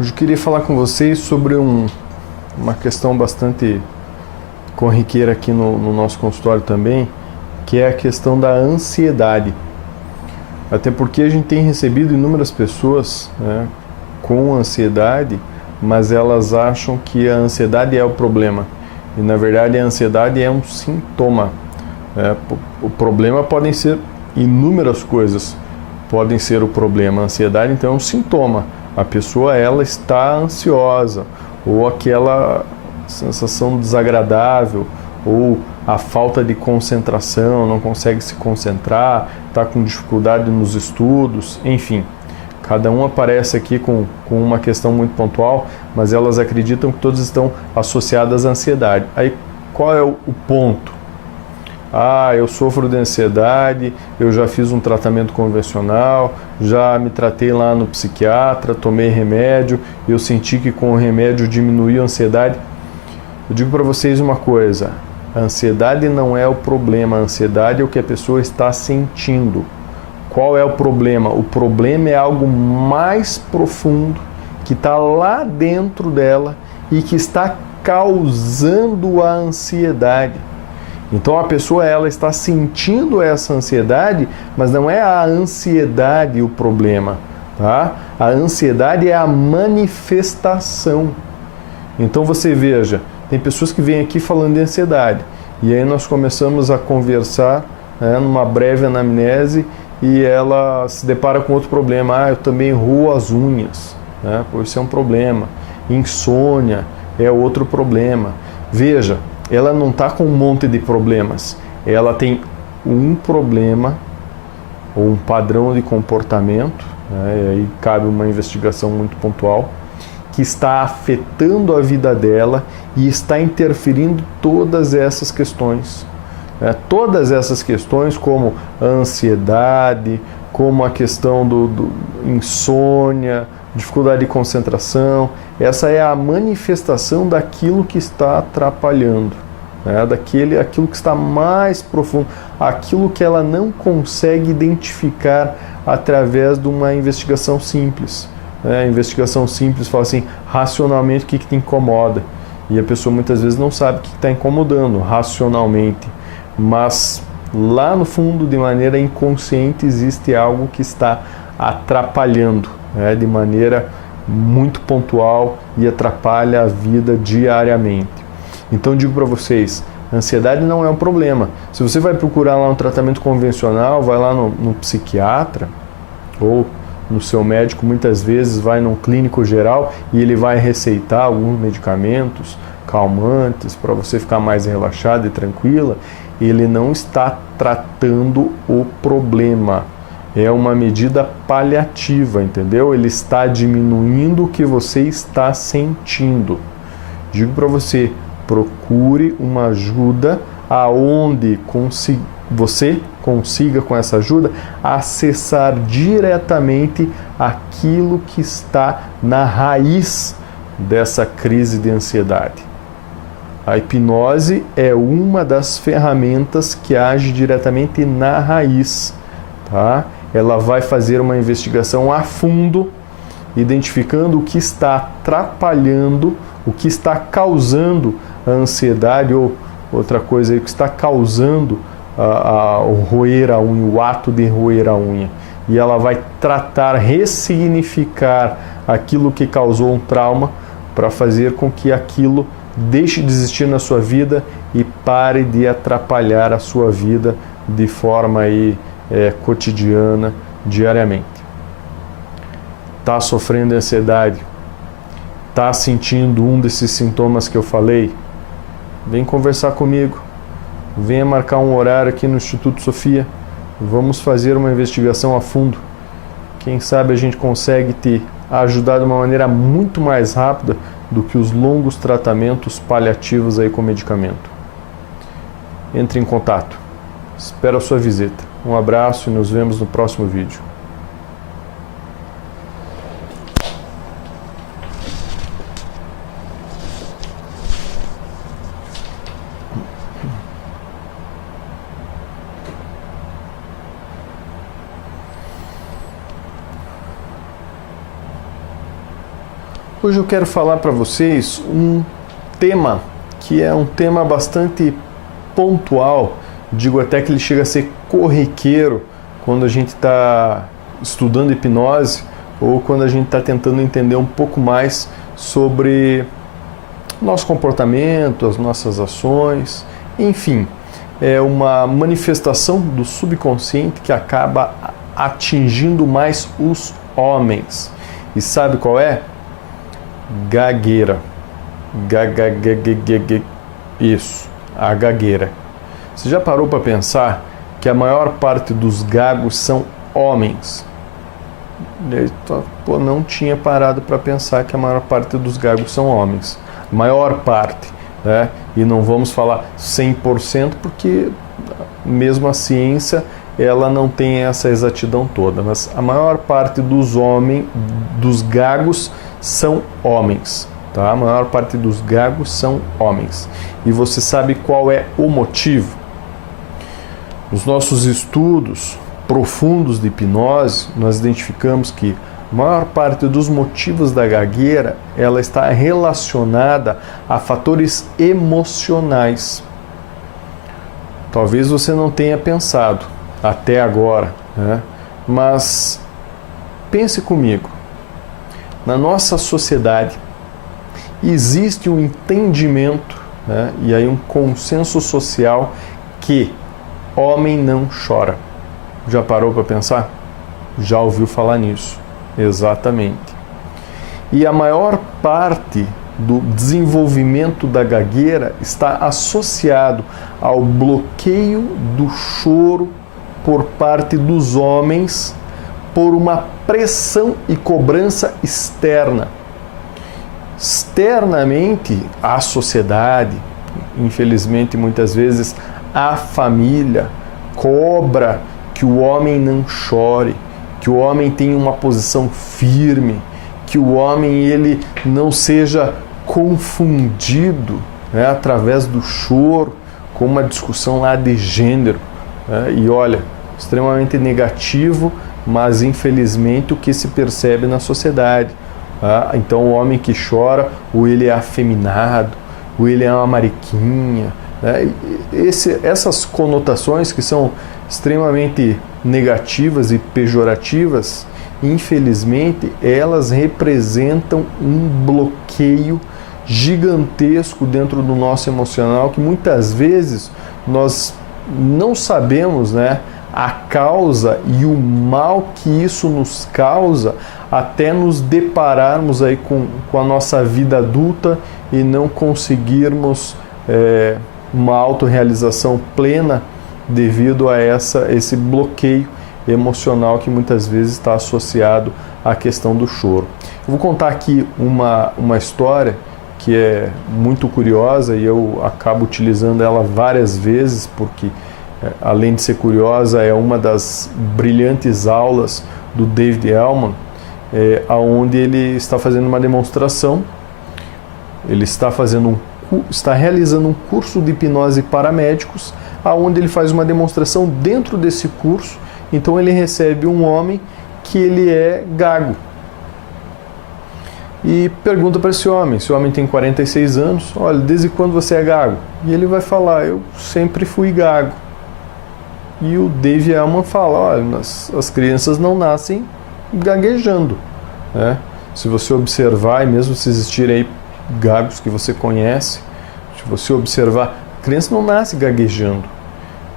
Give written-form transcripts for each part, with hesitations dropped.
Hoje eu queria falar com vocês sobre uma questão bastante corriqueira aqui no nosso consultório também, que é a questão da ansiedade. Até porque a gente tem recebido inúmeras pessoas, né, com ansiedade, mas elas acham que a ansiedade é o problema. E na verdade a ansiedade é um sintoma. O problema podem ser inúmeras coisas, podem ser o problema. A ansiedade então é um sintoma. A pessoa ela está ansiosa, ou aquela sensação desagradável, ou a falta de concentração, não consegue se concentrar, está com dificuldade nos estudos, enfim. Cada um aparece aqui com uma questão muito pontual, mas elas acreditam que todas estão associadas à ansiedade. Aí qual é o ponto? Eu sofro de ansiedade, eu já fiz um tratamento convencional, já me tratei lá no psiquiatra, tomei remédio, eu senti que com o remédio diminuiu a ansiedade. Eu digo para vocês uma coisa, a ansiedade não é o problema, a ansiedade é o que a pessoa está sentindo. Qual é o problema? O problema é algo mais profundo, que está lá dentro dela e que está causando a ansiedade. Então a pessoa ela está sentindo essa ansiedade, mas não é a ansiedade o problema, tá? A ansiedade é a manifestação. Então você veja, tem pessoas que vêm aqui falando de ansiedade, e aí nós começamos a conversar, né, numa breve anamnese, e ela se depara com outro problema. Eu também roo as unhas, né? Isso é um problema. Insônia é outro problema. Veja, ela não está com um monte de problemas, ela tem um problema ou um padrão de comportamento, né, e aí cabe uma investigação muito pontual, que está afetando a vida dela e está interferindo todas essas questões. Todas essas questões, como a ansiedade, como a questão do insônia, dificuldade de concentração, essa é a manifestação daquilo que está atrapalhando, né? Aquilo que está mais profundo, aquilo que ela não consegue identificar através de uma investigação simples. A investigação simples fala assim, racionalmente o que te incomoda? E a pessoa muitas vezes não sabe o que está incomodando racionalmente, mas lá no fundo, de maneira inconsciente, existe algo que está atrapalhando, né, de maneira muito pontual e atrapalha a vida diariamente. Então digo para vocês, a ansiedade não é um problema. Se você vai procurar lá um tratamento convencional, vai lá no psiquiatra ou no seu médico, muitas vezes vai num clínico geral e ele vai receitar alguns medicamentos calmantes para você ficar mais relaxada e tranquila. Ele não está tratando o problema. É uma medida paliativa, entendeu? Ele está diminuindo o que você está sentindo. Digo para você, procure uma ajuda aonde você consiga, com essa ajuda, acessar diretamente aquilo que está na raiz dessa crise de ansiedade. A hipnose é uma das ferramentas que age diretamente na raiz, tá? Ela vai fazer uma investigação a fundo, identificando o que está atrapalhando, o que está causando a ansiedade, ou outra coisa aí, o que está causando o roer a unha, o ato de roer a unha. E ela vai tratar, ressignificar aquilo que causou um trauma, para fazer com que aquilo deixe de existir na sua vida e pare de atrapalhar a sua vida de forma aí, cotidiana, diariamente. Está sofrendo de ansiedade? Está sentindo um desses sintomas que eu falei? Vem conversar comigo. Venha marcar um horário aqui no Instituto Sofia. Vamos fazer uma investigação a fundo. Quem sabe a gente consegue te ajudar de uma maneira muito mais rápida do que os longos tratamentos paliativos aí com medicamento. Entre em contato. Espero a sua visita. Um abraço e nos vemos no próximo vídeo. Hoje eu quero falar para vocês um tema que é um tema bastante pontual, digo até que ele chega a ser corriqueiro quando a gente está estudando hipnose ou quando a gente está tentando entender um pouco mais sobre nosso comportamento, as nossas ações, enfim, é uma manifestação do subconsciente que acaba atingindo mais os homens. E sabe qual é? Gagueira. Isso, a gagueira. Você já parou para pensar que a maior parte dos gagos são homens? Pô, não tinha parado para pensar que a maior parte dos gagos são homens. Maior parte, né? E não vamos falar 100% porque mesmo a ciência ela não tem essa exatidão toda, mas a maior parte dos gagos são homens, tá? A maior parte dos gagos são homens. E você sabe qual é o motivo? Nos nossos estudos profundos de hipnose, nós identificamos que a maior parte dos motivos da gagueira, ela está relacionada a fatores emocionais. Talvez você não tenha pensado até agora, né? Mas pense comigo. Na nossa sociedade existe um entendimento, né? E aí um consenso social que homem não chora. Já parou para pensar? Já ouviu falar nisso? Exatamente. E a maior parte do desenvolvimento da gagueira está associado ao bloqueio do choro por parte dos homens por uma pressão e cobrança externa. Externamente, a sociedade, infelizmente muitas vezes a família, cobra que o homem não chore, que o homem tenha uma posição firme, que o homem ele não seja confundido, né, através do choro com uma discussão lá de gênero, né? E olha, extremamente negativo, mas infelizmente o que se percebe na sociedade. Tá? Então o homem que chora, ou ele é afeminado, ou ele é uma mariquinha, né? Essas conotações que são extremamente negativas e pejorativas, infelizmente, elas representam um bloqueio gigantesco dentro do nosso emocional, que muitas vezes nós não sabemos, né, a causa e o mal que isso nos causa até nos depararmos aí com a nossa vida adulta e não conseguirmos uma autorrealização plena devido a esse bloqueio emocional que muitas vezes está associado à questão do choro. Eu vou contar aqui uma história que é muito curiosa e eu acabo utilizando ela várias vezes porque, além de ser curiosa, é uma das brilhantes aulas do David Ellman, onde ele está fazendo uma demonstração, ele está realizando um curso de hipnose para médicos, onde ele faz uma demonstração dentro desse curso. Então ele recebe um homem que ele é gago e pergunta para esse homem tem 46 anos, olha, desde quando você é gago? E ele vai falar, eu sempre fui gago. E o David Ellman fala, olha, as crianças não nascem gaguejando, né? Se você observar, e mesmo se existirem aí gagos que você conhece, se você observar, a criança não nasce gaguejando.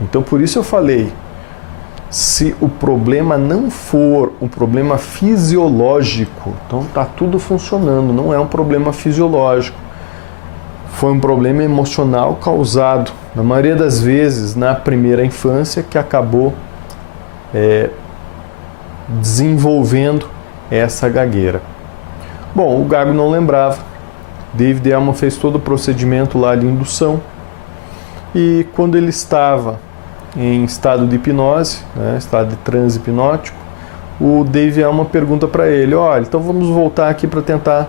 Então por isso eu falei, se o problema não for um problema fisiológico, então está tudo funcionando, não é um problema fisiológico. Foi um problema emocional causado, na maioria das vezes, na primeira infância, que acabou desenvolvendo essa gagueira. Bom, o gago não lembrava. David Ellman fez todo o procedimento lá de indução e quando ele estava em estado de hipnose, né, estado de transe hipnótico, o David Ellman pergunta para ele, olha, então vamos voltar aqui para tentar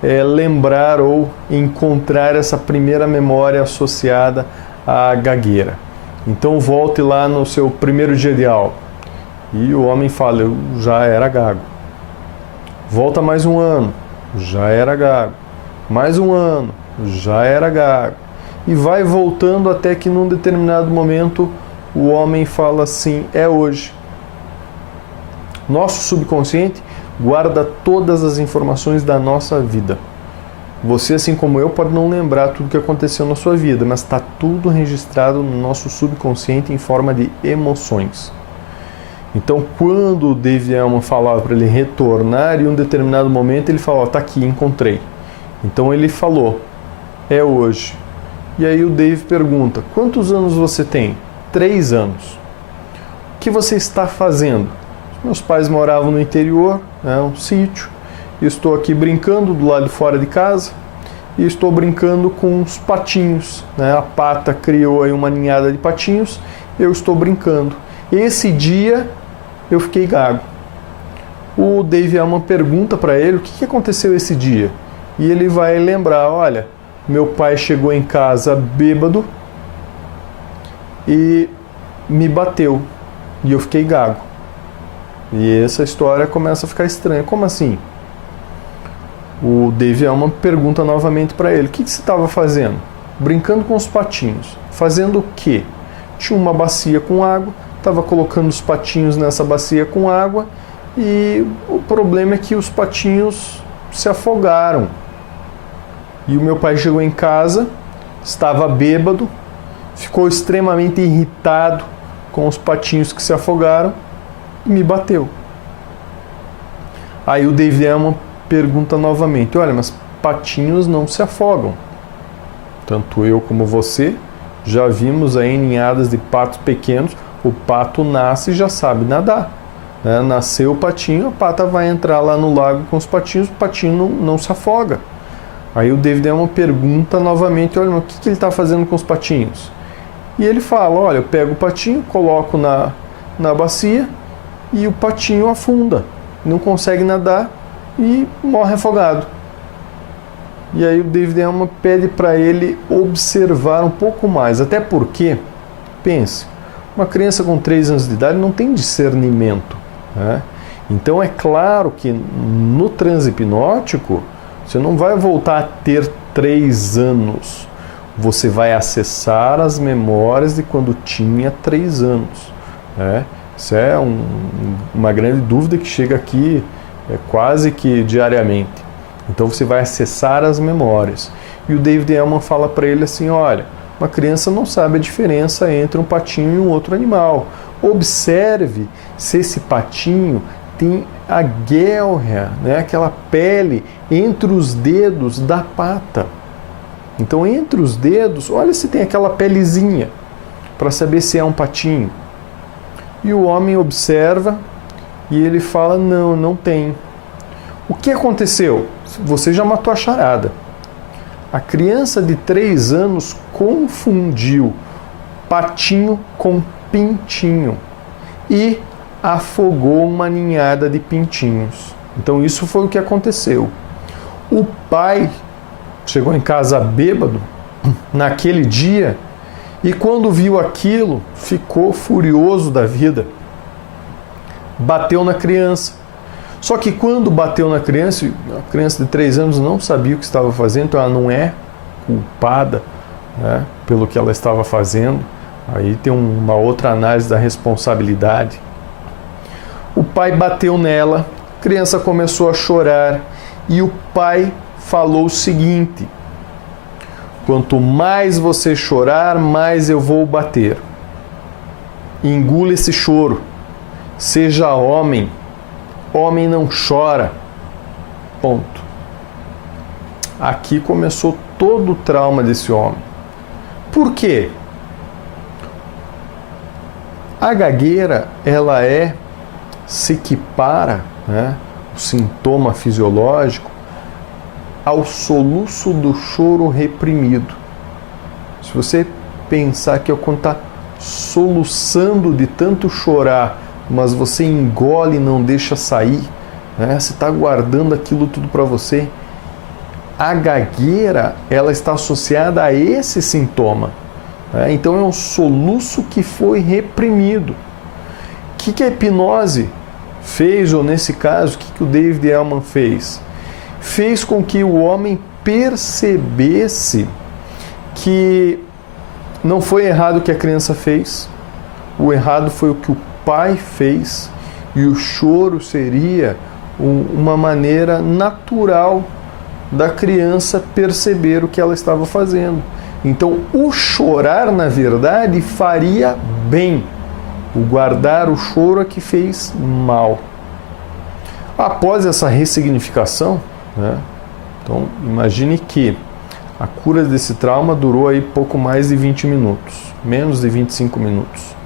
lembrar ou encontrar essa primeira memória associada à gagueira. Então volte lá no seu primeiro dia de aula. E o homem fala, eu já era gago. Volta mais um ano. já era gago. Mais um ano, já era gago. E vai voltando até que num determinado momento o homem fala assim, é hoje. Nosso subconsciente guarda todas as informações da nossa vida. Você, assim como eu, pode não lembrar tudo que aconteceu na sua vida, mas está tudo registrado no nosso subconsciente em forma de emoções. Então, quando o David Elman falava para ele retornar, em um determinado momento ele falou, está aqui, encontrei. Então ele falou, é hoje. E aí o Dave pergunta, quantos anos você tem? 3 anos. O que você está fazendo? Meus pais moravam no interior, um sítio. Estou aqui brincando do lado de fora de casa e estou brincando com os patinhos. A pata criou aí uma ninhada de patinhos, eu estou brincando. Esse dia eu fiquei gago. O Dave Elman pergunta para ele o que aconteceu esse dia. E ele vai lembrar, olha, meu pai chegou em casa bêbado e me bateu e eu fiquei gago. E essa história começa a ficar estranha. Como assim? O Dave Elman pergunta novamente para ele, o que você estava fazendo? Brincando com os patinhos. Fazendo o quê? Tinha uma bacia com água, estava colocando os patinhos nessa bacia com água e o problema é que os patinhos se afogaram. E o meu pai chegou em casa, estava bêbado, ficou extremamente irritado com os patinhos que se afogaram e me bateu. Aí o David Elman pergunta novamente, olha, mas patinhos não se afogam. Tanto eu como você já vimos aí ninhadas de patos pequenos, o pato nasce e já sabe nadar. Nasceu o patinho, a pata vai entrar lá no lago com os patinhos, o patinho não se afoga. Aí o David Elman pergunta novamente, olha, mas o que ele está fazendo com os patinhos? E ele fala, olha, eu pego o patinho, coloco na bacia e o patinho afunda, não consegue nadar e morre afogado. E aí o David Elman pede para ele observar um pouco mais, até porque, pense, uma criança com 3 anos de idade não tem discernimento. Então é claro que no transe hipnótico você não vai voltar a ter 3 anos, você vai acessar as memórias de quando tinha 3 anos. Isso é uma grande dúvida que chega aqui quase que diariamente. Então você vai acessar as memórias. E o David Elman fala para ele assim, olha, uma criança não sabe a diferença entre um patinho e um outro animal. Observe se esse patinho tem a guelra, aquela pele entre os dedos da pata. Então entre os dedos, olha se tem aquela pelezinha, para saber se é um patinho. E o homem observa e ele fala, não tem. O que aconteceu? Você já matou a charada. A criança de 3 anos confundiu patinho com pintinho e afogou uma ninhada de pintinhos. Então isso foi o que aconteceu. O pai chegou em casa bêbado naquele dia e quando viu aquilo ficou furioso da vida. Bateu na criança. Só que quando bateu na criança, a criança de 3 anos não sabia o que estava fazendo, então ela não é culpada pelo que ela estava fazendo. Aí tem uma outra análise da responsabilidade. O pai bateu nela, a criança começou a chorar e o pai falou o seguinte: quanto mais você chorar, mais eu vou bater. Engula esse choro, seja homem. Homem não chora. Ponto. Aqui começou todo o trauma desse homem. Por quê? A gagueira, ela se equipara, o sintoma fisiológico, ao soluço do choro reprimido. Se você pensar que é quando está soluçando de tanto chorar, mas você engole e não deixa sair, você está guardando aquilo tudo para você. A gagueira, ela está associada a esse sintoma. Então é um soluço que foi reprimido. O que a hipnose fez, ou nesse caso, o que o David Elman fez? fez com que o homem percebesse que não foi errado o que a criança fez, o errado foi o que o pai fez, e o choro seria uma maneira natural da criança perceber o que ela estava fazendo. Então, o chorar, na verdade, faria bem. O guardar o choro é que fez mal. Após essa ressignificação, né, então imagine que a cura desse trauma durou aí pouco mais de 20 minutos, menos de 25 minutos.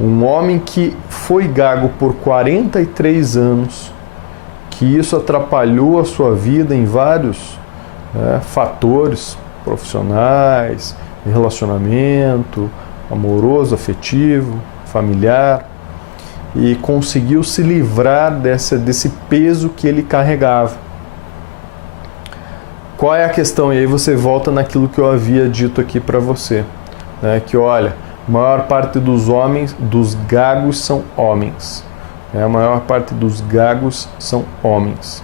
Um homem que foi gago por 43 anos, que isso atrapalhou a sua vida em vários fatores profissionais, de relacionamento, amoroso, afetivo, familiar, e conseguiu se livrar desse peso que ele carregava. Qual é a questão? E aí você volta naquilo que eu havia dito aqui para você, né? Que olha, a maior parte dos gagos são homens. A maior parte dos gagos são homens.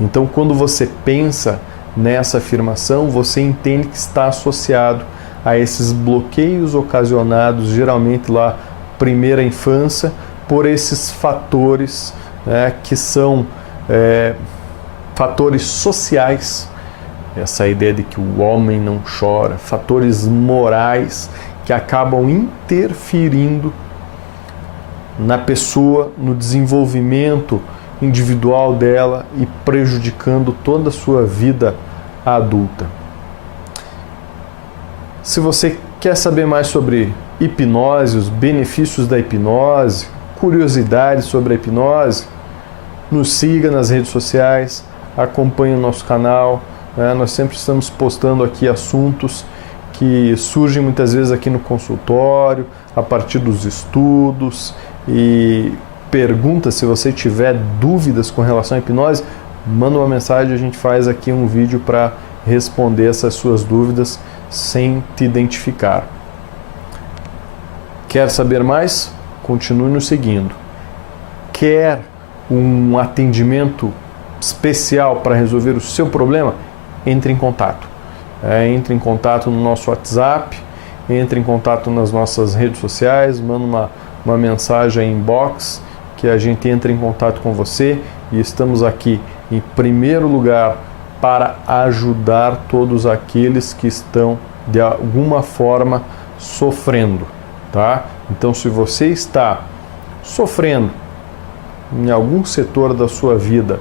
Então, quando você pensa nessa afirmação, você entende que está associado a esses bloqueios ocasionados, geralmente lá primeira infância, por esses fatores, né, que são fatores sociais, essa ideia de que o homem não chora, fatores morais que acabam interferindo na pessoa, no desenvolvimento individual dela e prejudicando toda a sua vida adulta. Se você quer saber mais sobre hipnose, os benefícios da hipnose, curiosidades sobre a hipnose, nos siga nas redes sociais, acompanhe o nosso canal, né? Nós sempre estamos postando aqui assuntos que surgem muitas vezes aqui no consultório, a partir dos estudos, e perguntas. Se você tiver dúvidas com relação à hipnose, manda uma mensagem, a gente faz aqui um vídeo para responder essas suas dúvidas sem te identificar. Quer saber mais? Continue nos seguindo. Quer um atendimento especial para resolver o seu problema? Entre em contato. Entre em contato no nosso WhatsApp, entre em contato nas nossas redes sociais, manda uma mensagem inbox que a gente entra em contato com você, e estamos aqui em primeiro lugar para ajudar todos aqueles que estão de alguma forma sofrendo, tá? Então, se você está sofrendo em algum setor da sua vida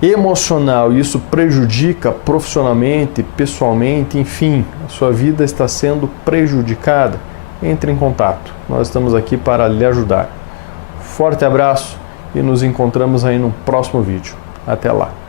emocional e isso prejudica profissionalmente, pessoalmente, enfim, a sua vida está sendo prejudicada, entre em contato. Nós estamos aqui para lhe ajudar. Forte abraço e nos encontramos aí no próximo vídeo. Até lá!